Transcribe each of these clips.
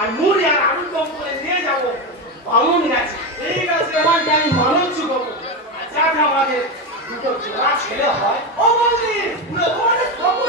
আর মুড়ি আর আলুর দম করে নিয়ে যাবো বামুন গাছে। ঠিক আছে, আমাকে আমি মানব চুকাবো। যাতে আমাদের দুটো জোড়া ছেলে হয়। ও বৌদি, তোমাদের খবর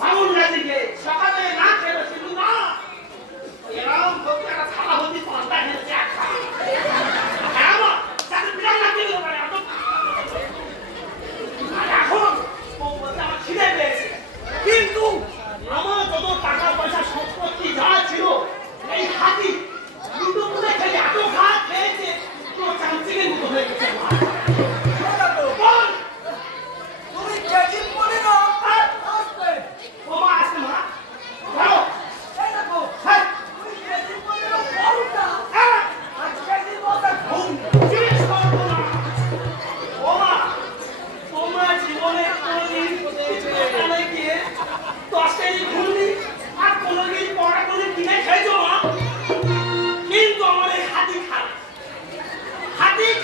ভাঙন গাছে গিয়ে সকালে না খেয়ে শুধু না এরকম করতে একটা থালা হতি পান্তা খেয়ে চা খা হ্যাঁ মা তাকে বিরাট না দিল মানে এত আর এখন ও বলতে আমার খিদে পেয়েছে কিন্তু আমার যত টাকা পয়সা সম্পত্তি যা ছিল এই হাতি কিন্তু মনে খেলে এত ভাত খেয়েছে তো চামচিকের মতো হয়ে গেছে বল তুমি কেজিন বলে না আসবে বাবা আসবে মা ভালো এই দেখো হ্যাঁ তুমি কেজিন বলে না বলটা হ্যাঁ আর কেজিন বলটা ঘুম জিনিস করবো না বাবা তোমরা জীবনে কোনোদিন দোকানে গিয়ে 10 কেজি ঘুমনি আর কোনোদিন পড়া করে কিনে খেয়েছো মা কিন্তু আমার এই হাতি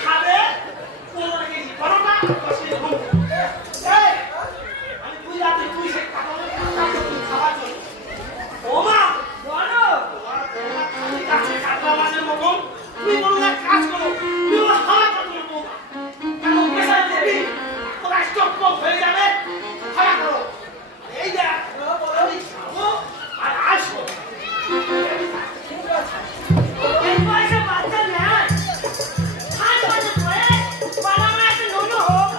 খাবে 15 কেজি পরোটা 10 কেজি ঘুম আমি তুই রাতে তুই সে খাওয়ার জন্য ও মা বলো তুমি কাছে কাটলা মাছের মতন তুমি বলো না কাজ করো তুমি হাত করো বৌমা কেন পেশায় দেবি তোরা স্টপ হয়ে যাবে খাওয়া করো এই দেখ আমি খাবো আর আসবো ঠিক আছে এই পয়সা বাচ্চা নেয় হাত বাজে পড়ে বানানা একটা নোনো হোক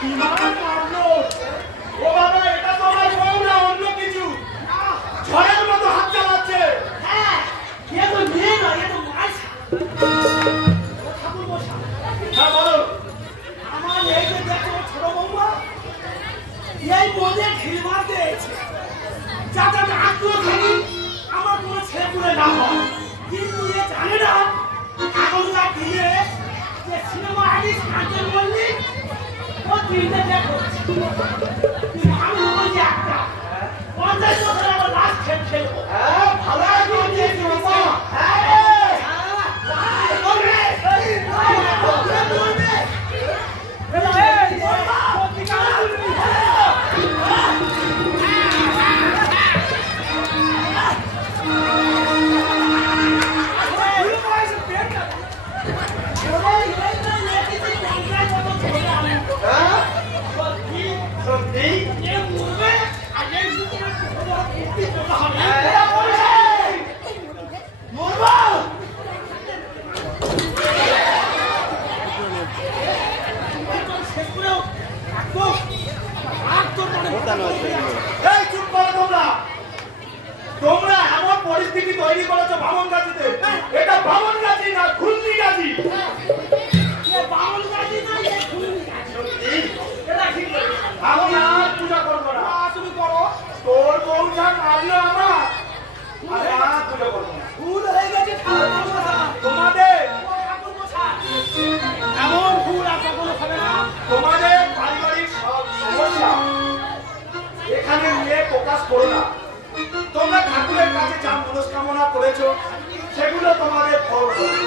বিমান মারলো। ও বাবা, এটা তো আমার বউ না, অন্য কিছু। ঝড়ের মতো হাত চালাচ্ছে। হ্যাঁ, এ তো মেয়ে নয়, এ তো মাইছা। ও ঠাকুর মশাই। হ্যাঁ বলো। আমার এই যে দেখো ছোট বৌমা, এই মনে ঢিল মারতে এসেছে। যাতে আমি আত্মীয় থাকি, আমার কোনো ছেলে পুলে না হয়। কিন্তু এ জানে না এখনকার দিনে যে সিনেমা আর্টিস্ট কাঞ্চন মল্লিক ও দিনে দেখো আমি বলছি একটা 50 বছর আমার লাস্ট খেল খেলবো। হ্যাঁ ভালো আছে বাবা। তোমরা এমন পরিস্থিতি তৈরি করেছো বামন গাছিতে। এটা বামন গাছি না, খুলনি গাছি। বামন গাছি না, খুলনি গাছি। আমি আর পূজা করবো না। তুমি করো। তোর বউ যা মারলো আমার, আমি আর পূজা করবো না। ভুল হয়ে গেছে তোমাদের। এমন ভুল আর কখনো হবে না। তোমাদের পারিবারিক সমস্যা এখানে নিয়ে প্রকাশ করো না। তোমরা ঠাকুরের কাছে যা মনস্কামনা করেছো সেগুলো তোমাদের ফল হবে।